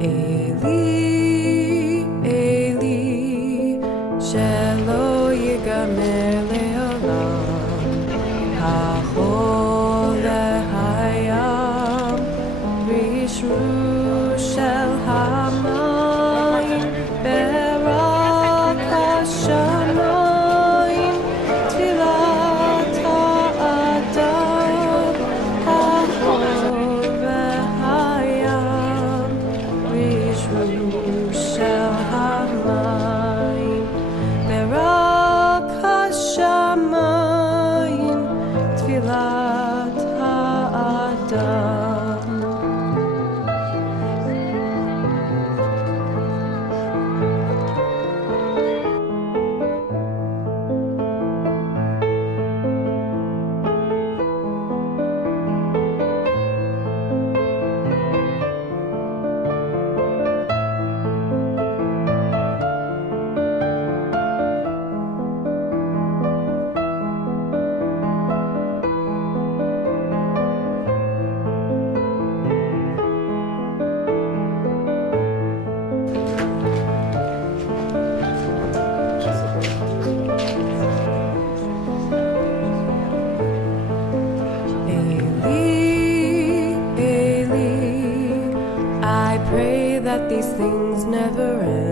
Eli, Eli, שלא ייגמר לעולם, החול והים, רשרוש של המים, ברק השמיים, תפילת האדם, החול והים, רשרוש של המים, ברק השמיים, תפילת האדם. I pray that these things never end.